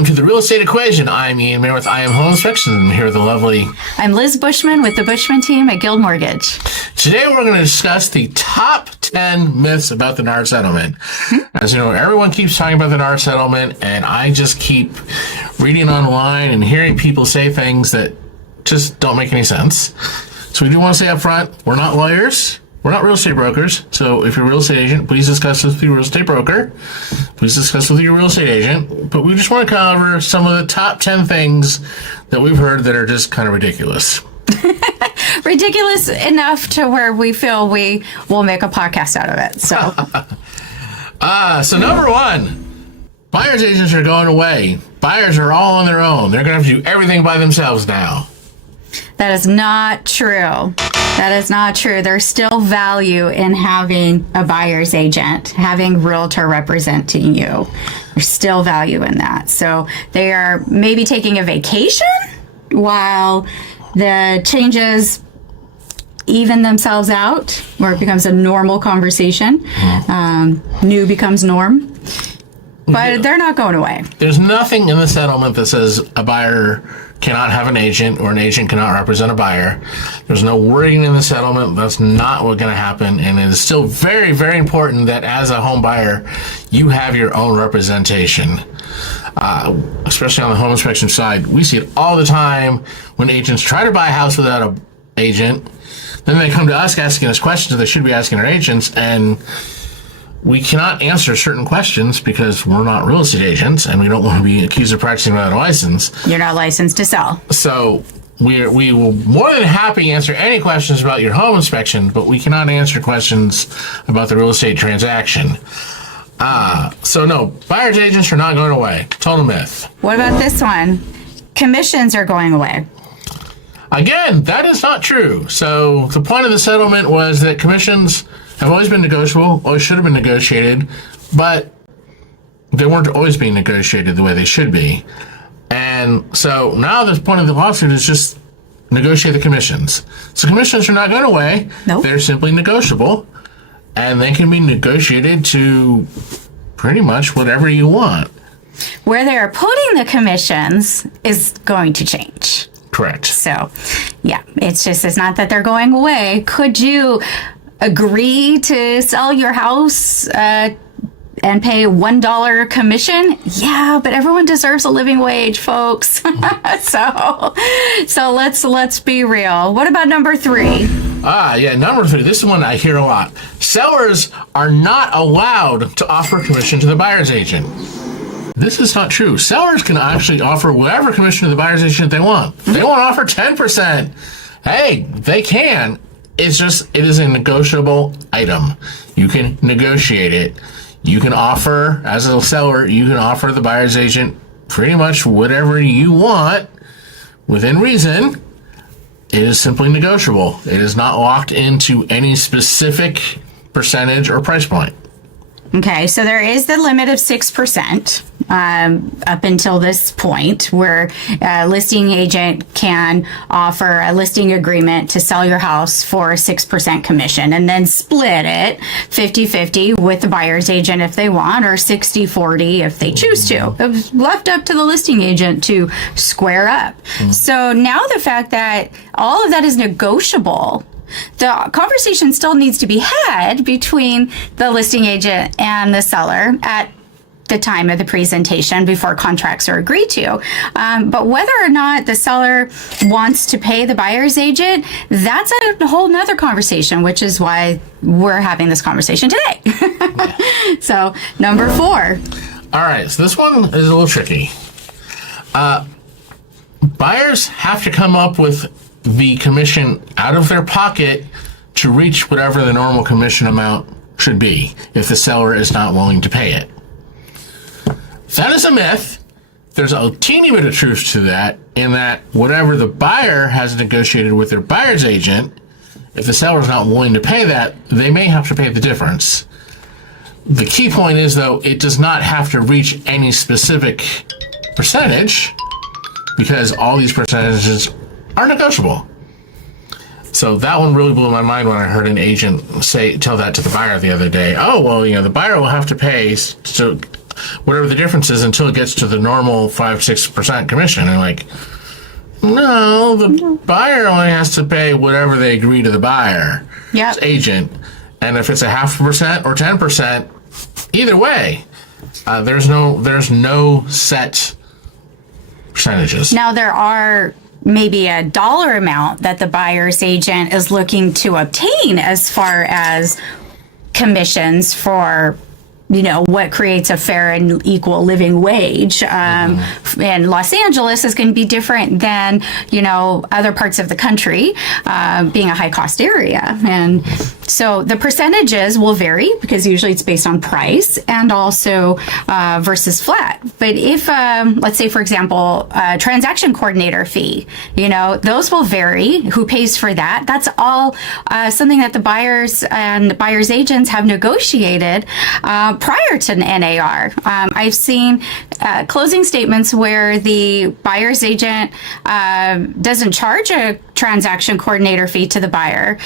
Welcome to the Real Estate Equation. I'm Ian Mayer with I Am Home Inspections, and I'm here with the lovely... I'm Liz Buchman with the Buchman team at Guild Mortgage. Today we're going to discuss the top 10 myths about the NAR Settlement. As you know, everyone keeps talking about the NAR Settlement, and I just keep reading online and hearing people say things that just don't make any sense. So we do want to say up front, we're not lawyers. We're not real estate brokers, so if you're a real estate agent, please discuss this with your real estate broker. Please discuss with your real estate agent. But we just want to cover some of the top 10 things that we've heard that are just kind of ridiculous. Ridiculous enough to where we feel we will make a podcast out of it. So number one, buyer's agents are going away. Buyers are all on their own. They're going to have to do everything by themselves now. That is not true. That is not true. There's still value in having a buyer's agent, having realtor representing you. There's still value in that. So they are maybe taking a vacation while the changes even themselves out, where it becomes a normal conversation. New becomes norm. But they're not going away. There's nothing in the settlement that says a buyer cannot have an agent or an agent cannot represent a buyer. There's no wording in the settlement. That's not what's going to happen. And it is still very, very important that as a home buyer, you have your own representation. Especially on the home inspection side, we see it all the time when agents try to buy a house without an agent. Then they come to us asking us questions that they should be asking our agents, and we cannot answer certain questions because we're not real estate agents and we don't want to be accused of practicing without a license. You're not licensed to sell. So we will more than happy answer any questions about your home inspection, but we cannot answer questions about the real estate transaction. So no, buyer's agents are not going away. Total myth. What about this one? Commissions are going away. Again, that is not true. So the point of the settlement was that commissions have always been negotiable, always should have been negotiated, but they weren't always being negotiated the way they should be. And so now the point of the lawsuit is just negotiate the commissions. So commissions are not going away. Nope. They're simply negotiable, and they can be negotiated to pretty much whatever you want. Where they are putting the commissions is going to change. Correct. So, yeah, it's not that they're going away. Could you agree to sell your house and pay $1 commission? Yeah, but everyone deserves a living wage, folks. so let's be real. What about number 3? Number 3. This is one I hear a lot. Sellers are not allowed to offer commission to the buyer's agent. This is not true. Sellers can actually offer whatever commission to the buyer's agent they want. They want to offer 10%. Hey, they can. It's just, it is a negotiable item. You can negotiate it. You can offer, as a seller, you can offer the buyer's agent pretty much whatever you want within reason. It is simply negotiable. It is not locked into any specific percentage or price point. Okay, so there is the limit of 6%. Up until this point, where a listing agent can offer a listing agreement to sell your house for a 6% commission and then split it 50-50 with the buyer's agent if they want, or 60-40 if they choose to. It was left up to the listing agent to square up. So now the fact that all of that is negotiable, the conversation still needs to be had between the listing agent and the seller at the time of the presentation before contracts are agreed to. But whether or not the seller wants to pay the buyer's agent, that's a whole nother conversation, which is why we're having this conversation today. Yeah. So number 4. All right, so this one is a little tricky. Buyers have to come up with the commission out of their pocket to reach whatever the normal commission amount should be if the seller is not willing to pay it. That is a myth. There's a teeny bit of truth to that, in that whatever the buyer has negotiated with their buyer's agent, if the seller is not willing to pay that, they may have to pay the difference. The key point is, though, it does not have to reach any specific percentage, because all these percentages are negotiable. So that one really blew my mind when I heard an agent tell that to the buyer the other day. Oh, well, the buyer will have to pay. So whatever the difference is until it gets to the normal 5-6% commission. And like, no, the buyer only has to pay whatever they agree to the buyer, agent. And if it's 0.5% or 10%, either way, there's no set percentages. Now there are maybe a dollar amount that the buyer's agent is looking to obtain as far as commissions for, you know, what creates a fair and equal living wage. And Los Angeles is going to be different than, you know, other parts of the country, being a high cost area. And so the percentages will vary because usually it's based on price and also versus flat. But if, let's say, for example, a transaction coordinator fee, you know, those will vary. Who pays for that? That's all something that the buyers and the buyer's agents have negotiated prior to an NAR. I've seen closing statements where the buyer's agent doesn't charge a transaction coordinator fee to the buyer.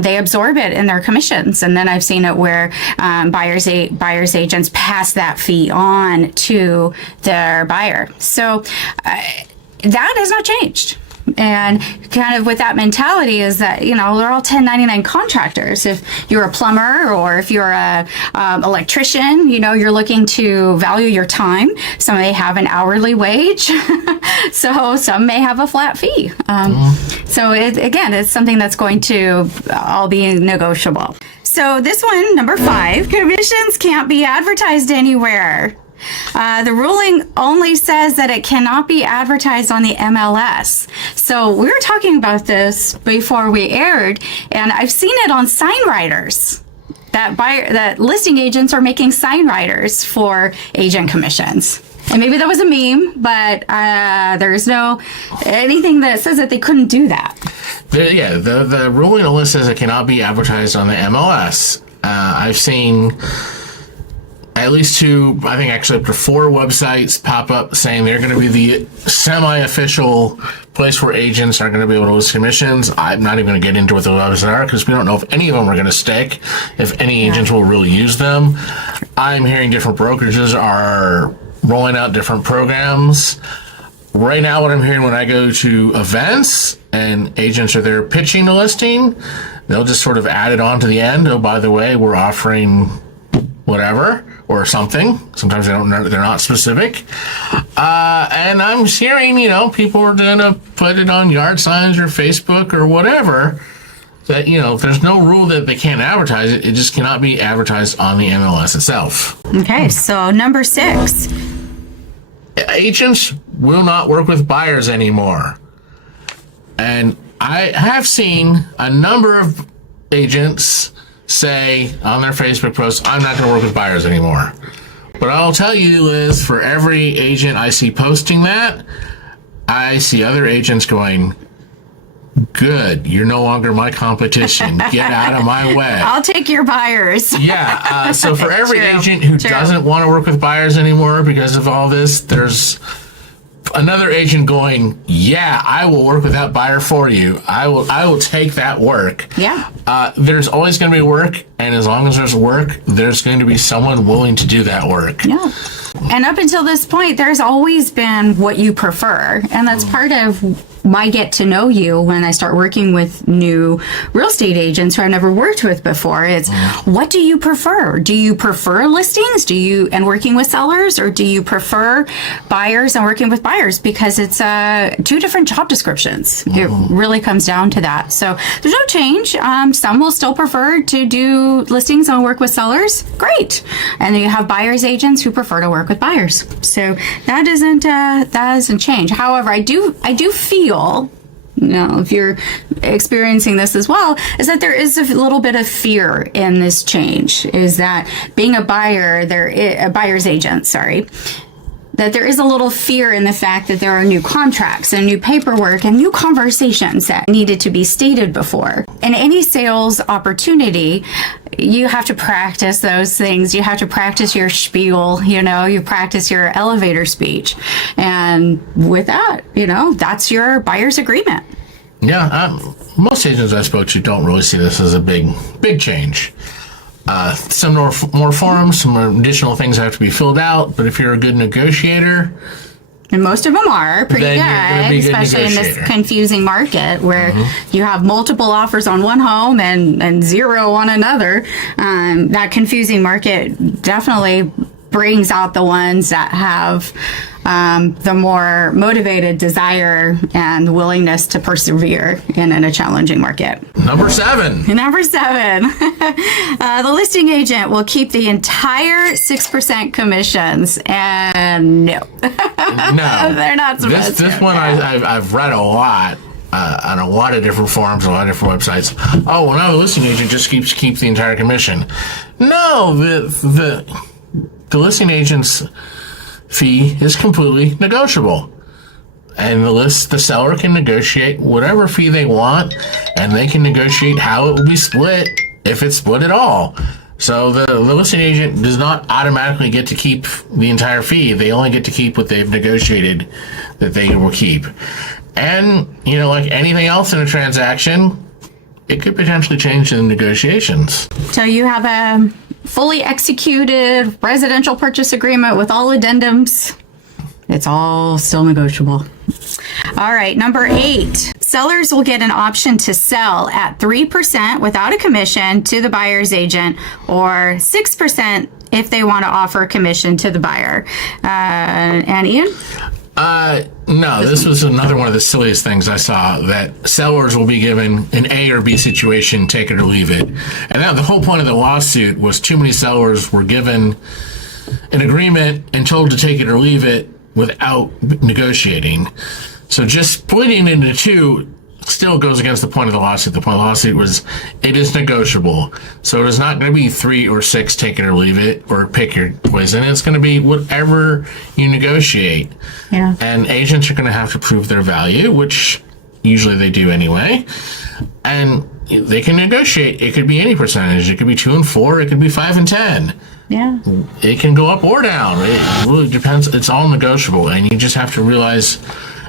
They absorb it in their commissions. And then I've seen it where buyer's agents pass that fee on to their buyer. So that has not changed. And kind of with that mentality is that, you know, they're all 1099 contractors. If you're a plumber or if you're a electrician, you know, you're looking to value your time. Some may have an hourly wage. So some may have a flat fee. So again, it's something that's going to all be negotiable. So this one, number 5, commissions can't be advertised anywhere. The ruling only says that it cannot be advertised on the MLS. So we were talking about this before we aired, and I've seen it on sign writers. That listing agents are making sign writers for agent commissions. And maybe that was a meme, but there's no anything that says that they couldn't do that. The ruling only says it cannot be advertised on the MLS. I've seen at least 2, I think actually up to 4 websites pop up saying they're going to be the semi-official place where agents are going to be able to list commissions. I'm not even going to get into what those websites are because we don't know if any of them are going to stick, if any agents will really use them. I'm hearing different brokerages are rolling out different programs. Right now, what I'm hearing when I go to events and agents are there pitching a listing, they'll just sort of add it on to the end. Oh, by the way, we're offering whatever or something. Sometimes they're not specific. And I'm hearing, you know, people are going to put it on yard signs or Facebook or whatever. That, you know, there's no rule that they can't advertise it. It just cannot be advertised on the MLS itself. Okay, so number 6. Agents will not work with buyers anymore. And I have seen a number of agents say on their Facebook posts, I'm not going to work with buyers anymore. But I'll tell you is for every agent I see posting that, I see other agents going, good, you're no longer my competition. Get out of my way. I'll take your buyers. Yeah. So for every agent who doesn't want to work with buyers anymore because of all this, there's another agent going, yeah, I will work with that buyer for you. I will take that work. Yeah. There's always going to be work, and as long as there's work, there's going to be someone willing to do that work. Yeah. And up until this point, there's always been what you prefer, and that's part of my get to know you when I start working with new real estate agents who I've never worked with before. It's what do you prefer? Do you prefer listings? And working with sellers, or do you prefer buyers and working with buyers? Because it's 2 different job descriptions. It really comes down to that. So there's no change. Some will still prefer to do listings and work with sellers. Great. And then you have buyers agents who prefer to work with buyers. So that doesn't change. However, I do feel, you know, if you're experiencing this as well, is that there is a little bit of fear in this change. Is that being a buyer's agent, that there is a little fear in the fact that there are new contracts and new paperwork and new conversations that needed to be stated before. In any sales opportunity, you have to practice those things. You have to practice your spiel, you know, you practice your elevator speech. And with that, you know, that's your buyer's agreement. Yeah, most agents I spoke to don't really see this as a big change. Some more forms, some additional things have to be filled out. But if you're a good negotiator, and most of them are pretty then you're gonna be a good, good especially in this negotiator. confusing market where you have multiple offers on one home and zero on another. That confusing market definitely brings out the ones that have the more motivated desire and willingness to persevere in a challenging market. Number 7. Number 7, the listing agent will keep the entire 6% commissions. And no, No, they're not supposed to. This one I've read a lot. On a lot of different forums, a lot of different websites. Oh, well, now the listing agent just keep the entire commission. No, the listing agent's fee is completely negotiable, and the seller can negotiate whatever fee they want, and they can negotiate how it will be split if it's split at all. So the listing agent does not automatically get to keep the entire fee. They only get to keep what they've negotiated that they will keep. And, like anything else in a transaction, it could potentially change in the negotiations. So you have a fully executed residential purchase agreement with all addendums. It's all still negotiable. All right, number 8. Sellers will get an option to sell at 3% without a commission to the buyer's agent, or 6% if they want to offer a commission to the buyer. And Ian? No, this was another one of the silliest things I saw, that sellers will be given an A or B situation, take it or leave it. And now the whole point of the lawsuit was too many sellers were given an agreement and told to take it or leave it without negotiating. So just splitting into 2 still goes against the point of the lawsuit. The point of the lawsuit was it is negotiable. So it is not going to be 3 or 6, take it or leave it, or pick your poison. It's going to be whatever you negotiate. Yeah. And agents are going to have to prove their value, which usually they do anyway. And they can negotiate. It could be any percentage. It could be 2 and 4. It could be 5 and 10. Yeah. It can go up or down. It really depends. It's all negotiable. And you just have to realize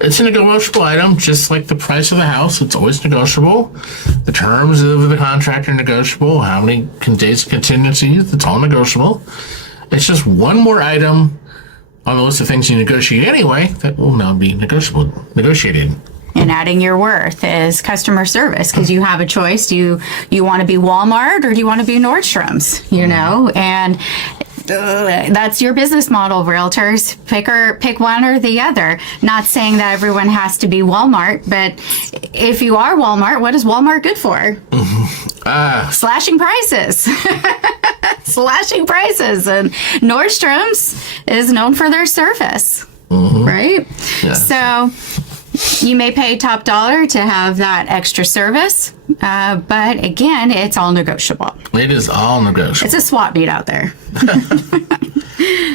it's a negotiable item, just like the price of the house. It's always negotiable. The terms of the contract are negotiable. How many days of contingencies? It's all negotiable. It's just one more item on the list of things you negotiate anyway that will now be negotiated. And adding your worth is customer service, because you have a choice. Do you want to be Walmart or do you want to be Nordstrom's? And that's your business model, realtors. Pick one or the other. Not saying that everyone has to be Walmart, but if you are Walmart, what is Walmart good for? Slashing prices. Slashing prices. And Nordstrom's is known for their service, right? Yeah. So you may pay top dollar to have that extra service, but again, it's all negotiable. It is all negotiable. It's a swap meet out there.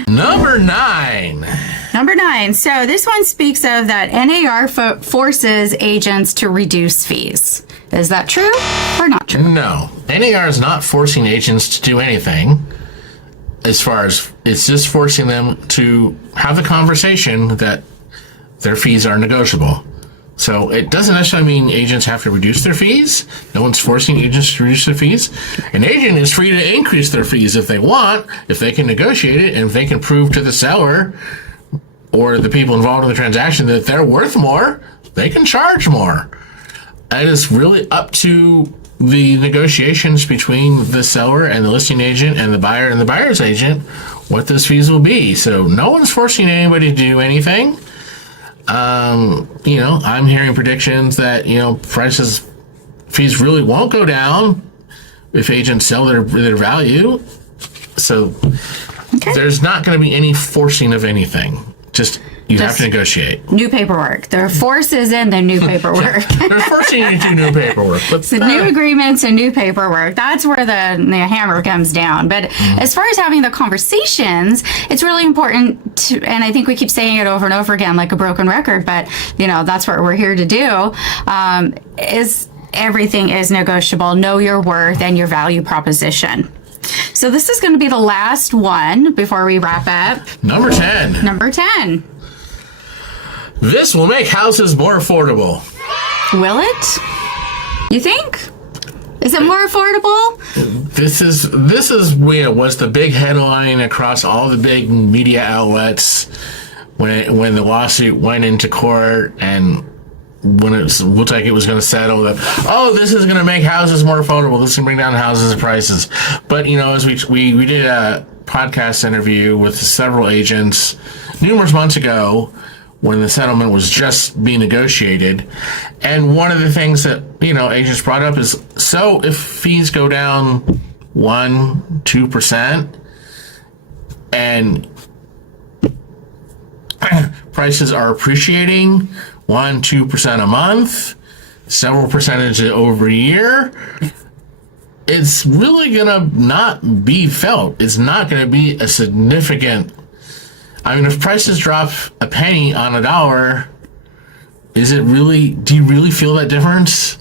Number 9. Number 9. So this one speaks of that NAR forces agents to reduce fees. Is that true or not true? No. NAR is not forcing agents to do anything. As far as it's just forcing them to have the conversation that their fees are negotiable. So it doesn't necessarily mean agents have to reduce their fees. No one's forcing agents to reduce their fees. An agent is free to increase their fees if they want, if they can negotiate it, and if they can prove to the seller or the people involved in the transaction that they're worth more, they can charge more. It is really up to the negotiations between the seller and the listing agent and the buyer and the buyer's agent what those fees will be. So no one's forcing anybody to do anything. I'm hearing predictions that, fees really won't go down if agents sell their value. So there's not going to be any forcing of anything. Just you have to negotiate. New paperwork. There are forces in the new paperwork. They're forcing you to do new paperwork. But So new agreements and new paperwork. That's where the hammer comes down. But as far as having the conversations, it's really important to, and I think we keep saying it over and over again like a broken record, but that's what we're here to do, is everything is negotiable. Know your worth and your value proposition. So this is going to be the last one before we wrap up. Number 10. Number 10. This will make houses more affordable. Will it? You think? Is it more affordable? this is was the big headline across all the big media outlets when the lawsuit went into court, and when it looked like it was going to settle, that this is going to make houses more affordable, this is going to bring down houses prices. But as we did a podcast interview with several agents numerous months ago when the settlement was just being negotiated, and one of the things that agents brought up is, so if fees go down 1-2% and prices are appreciating 1-2% a month, several percentages over a year, it's really gonna not be felt. It's not gonna be a significant. I mean, if prices drop a penny on a dollar, do you really feel that difference?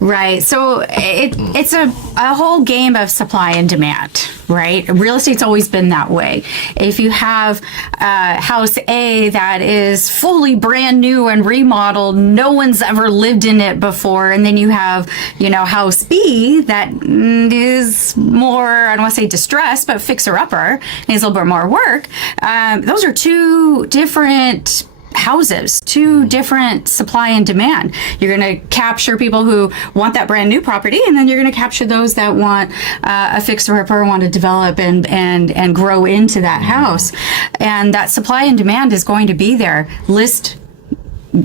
Right. So it's a whole game of supply and demand, right? Real estate's always been that way. If you have house A that is fully brand new and remodeled, no one's ever lived in it before, and then you have, house B that is more, I don't want to say distressed, but fixer-upper, needs a little bit more work. Those are two different houses, two different supply and demand. You're going to capture people who want that brand new property, and then you're going to capture those that want a fixer-upper, want to develop and grow into that house. And that supply and demand is going to be there. List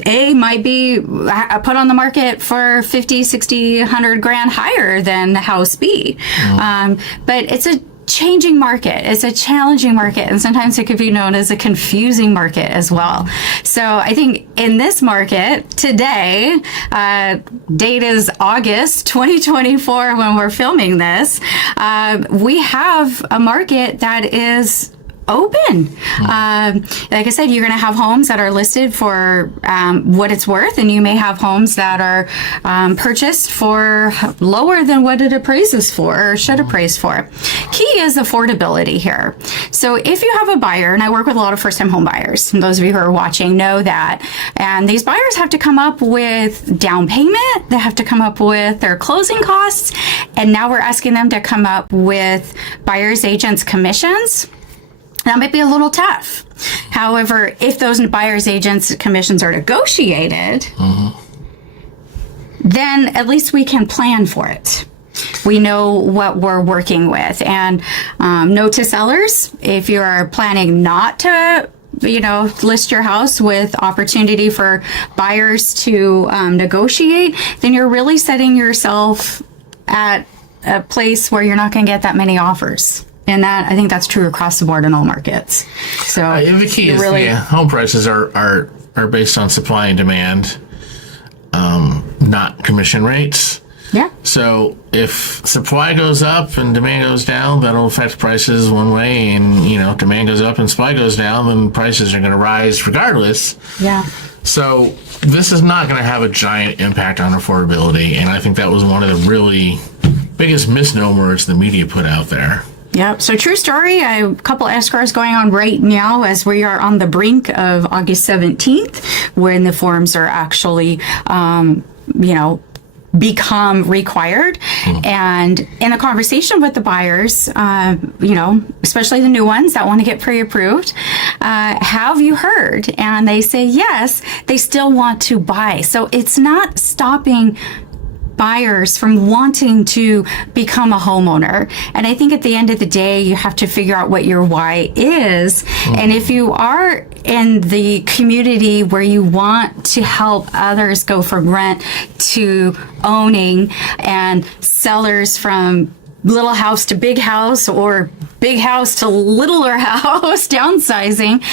A might be put on the market for 50, 60, 100 grand higher than house B. But it's a changing market. It's a challenging market, and sometimes it could be known as a confusing market as well. So I think in this market today, date is August 2024 when we're filming this, we have a market that is open. Like I said, you're going to have homes that are listed for what it's worth, and you may have homes that are purchased for lower than what it appraises for or should appraise for. Key is affordability here. So if you have a buyer, and I work with a lot of first-time home buyers, and those of you who are watching know that, and these buyers have to come up with down payment, they have to come up with their closing costs, and now we're asking them to come up with buyer's agents' commissions. That might be a little tough. However, if those buyer's agents' commissions are negotiated, then at least we can plan for it. We know what we're working with. And note to sellers, if you are planning not to list your house with opportunity for buyers to negotiate, then you're really setting yourself at a place where you're not going to get that many offers. And I think that's true across the board in all markets. So the key is home prices are based on supply and demand, not commission rates. Yeah. So if supply goes up and demand goes down, that'll affect prices one way. And if demand goes up and supply goes down, then prices are going to rise regardless. Yeah. So this is not going to have a giant impact on affordability. And I think that was one of the really biggest misnomers the media put out there. Yep. So true story. A couple escrows going on right now as we are on the brink of August 17th, when the forms are actually, become required. And in a conversation with the buyers, especially the new ones that want to get pre-approved, have you heard? And they say yes, they still want to buy. So it's not stopping buyers from wanting to become a homeowner. And I think at the end of the day, you have to figure out what your why is. And if you are in the community where you want to help others go from rent to owning, and sellers from little house to big house, or big house to littler house, downsizing,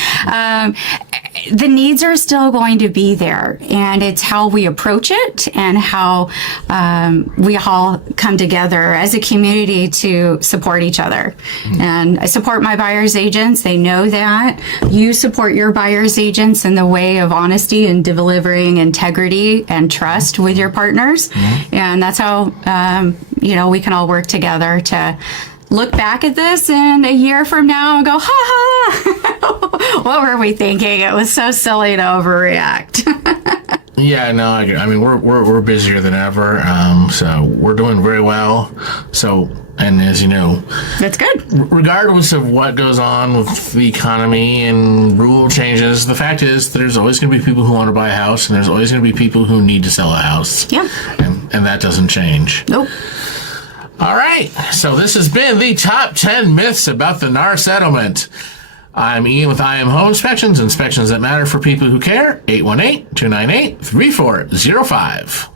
the needs are still going to be there. And it's how we approach it and how we all come together as a community to support each other. And I support my buyer's agents. They know that. You support your buyer's agents in the way of honesty and delivering integrity and trust with your partners. And that's how, we can all work together to look back at this in a year from now and go, ha ha, what were we thinking? It was so silly to overreact. Yeah, no, I mean we're busier than ever, so we're doing very well. So, and as you know, That's good. regardless of what goes on with the economy and rule changes, the fact is there's always going to be people who want to buy a house, and there's always going to be people who need to sell a house. Yeah. And that doesn't change. Nope. All right, so this has been the top 10 myths about the NAR settlement. I'm Ian with IM Home Inspections, inspections that matter for people who care. 818-298-3405.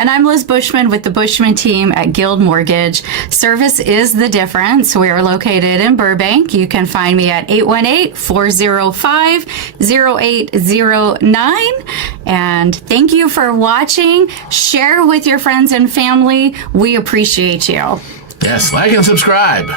And I'm Liz Buchman with the Buchman team at Guild Mortgage. Service is the difference. We are located in Burbank. You can find me at 818-405-0809. And thank you for watching. Share with your friends and family. We appreciate you. Yes, like and subscribe.